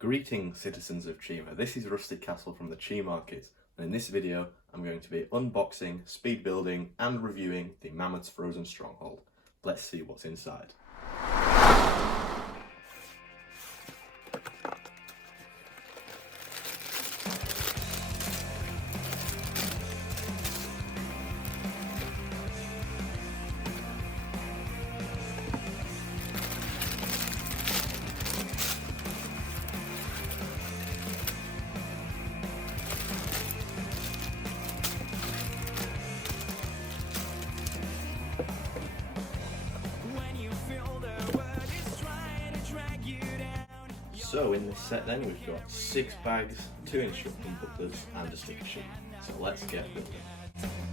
Greetings, citizens of Chima. This is RusticCastle from the Chi Market, and in this video I'm going to be unboxing, speed building and reviewing the Mammoth's Frozen Stronghold. Let's see what's inside. So in this set then we've got 6 bags, 2 instruction booklets and a sticker sheet. So let's get building.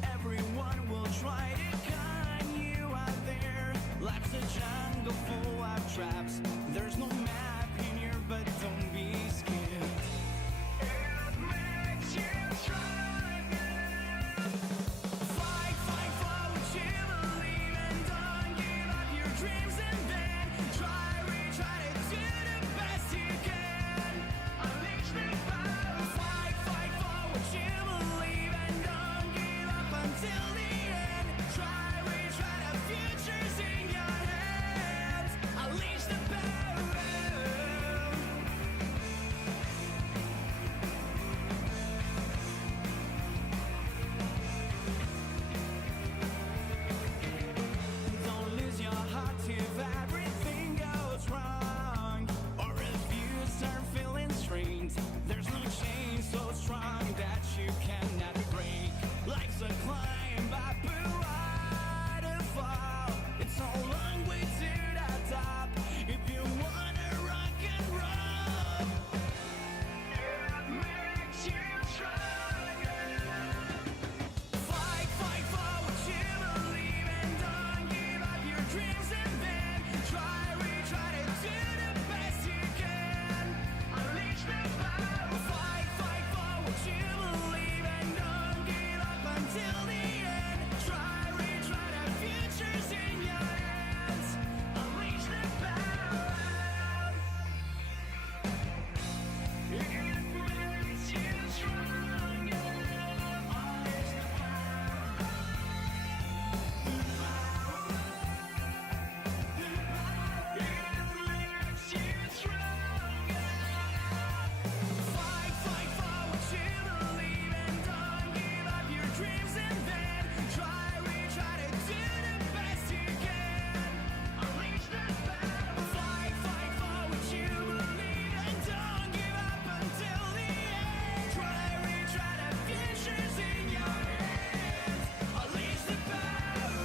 Everyone will try to con you out there. Life's a jungle full of traps. There's no map in here, but don't be scared. It makes you stronger. Fight, fight for what you believe in. Don't give up your dreams and then try to do the best you can. Unleash the power. Fight, fight for what you believe in. Don't give up until the end. Try the future's in your hands. Unleash the power. Don't lose your heart if everything goes wrong, or if you start feeling strained. There's no chain so strong that you cannot break. Life's a climb up a waterfall. It's a long way to the top if you wanna rock and roll. It makes you stronger. Fight, fight for what you believe in. Don't give up your dreams and then try to do the best you can. Unleash the power. Fight, fight for what you believe in. Don't give up until the end. Try the future's in your hands. Unleash the power. It makes you stronger. Unleash the power. It makes you stronger. Fight, fight for what you believe in. Don't give up your dreams and then try to do the best you can. Unleash the power. Fight, fight for what you believe in. Don't give up until the end. Try the future's in your hands. Unleash the power.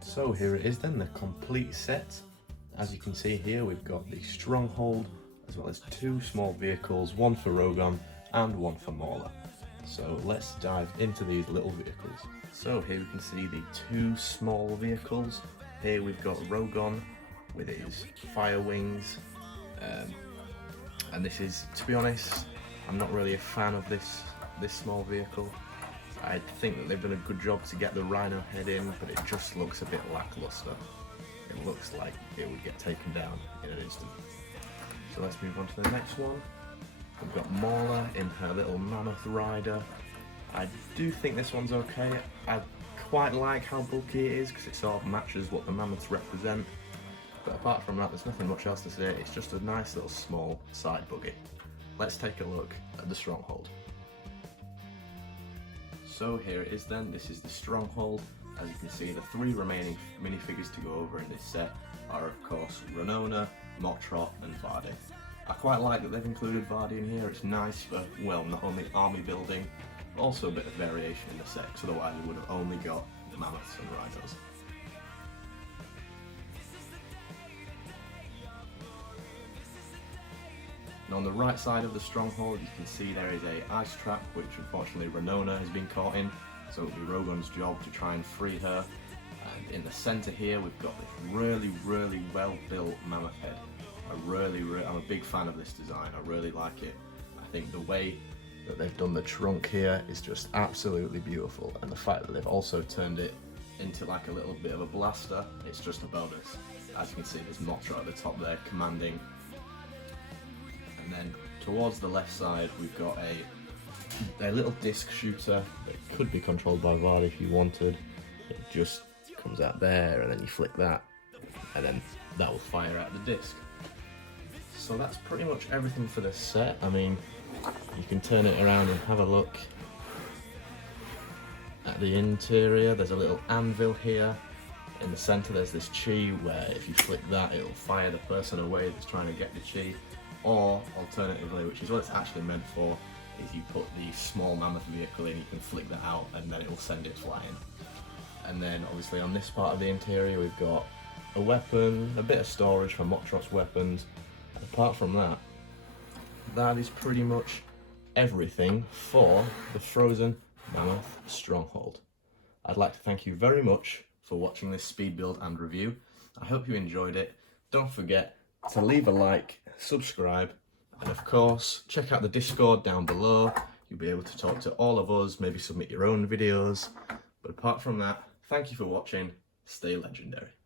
So here it is then, the complete set. As you can see here, we've got the Stronghold, as well as 2 small vehicles, one for Rogon and one for Mauler. So let's dive into these little vehicles. So here we can see the 2 small vehicles. Here we've got Rogon with his fire wings. And this is, to be honest, I'm not really a fan of this small vehicle. I think that they've done a good job to get the rhino head in, but it just looks a bit lackluster. It looks like it would get taken down in an instant. So let's move on to the next one. We've got Mauler in her little Mammoth rider. I do think this one's okay. I quite like how bulky it is because it sort of matches what the Mammoths represent. But apart from that, there's nothing much else to say. It's just a nice little small side buggy. Let's take a look at the Stronghold. So here it is then, this is the Stronghold. As you can see, the 3 remaining minifigures to go over in this set are of course Renona, Motrot and Vardy. I quite like that they've included Vardy in here. It's nice for, well, not only army building, but also a bit of variation in the set, because otherwise we would have only got Mammoths and Rhinos. And on the right side of the Stronghold, you can see there is a ice trap, which unfortunately Renona has been caught in, so it'll be Rogon's job to try and free her. And in the centre here, we've got this really well built Mammoth head. I'm a big fan of this design, I really like it. I think the way that they've done the trunk here is just absolutely beautiful, and the fact that they've also turned it into like a little bit of a blaster, it's just a bonus. As you can see, there's Mothra at the top there commanding. And then towards the left side, we've got a little disc shooter that could be controlled by Vard if you wanted. It just comes out there, and then you flick that, and then that will fire out the disc. So that's pretty much everything for this set. I mean, you can turn it around and have a look at the interior. There's a little anvil here. In the centre there's this chi where if you flick that, it'll fire the person away that's trying to get the chi. Or alternatively, which is what it's actually meant for, is you put the small Mammoth vehicle in, you can flick that out and then it will send it flying. And then obviously on this part of the interior we've got a weapon, a bit of storage for Mothra's weapons, and apart from that, that is pretty much everything for the Frozen Mammoth Stronghold. I'd like to thank you very much for watching this speed build and review. I hope you enjoyed it. Don't forget to leave a like, subscribe, and of course check out the Discord down below. You'll be able to talk to all of us, maybe submit your own videos. But apart from that, thank you for watching. Stay legendary.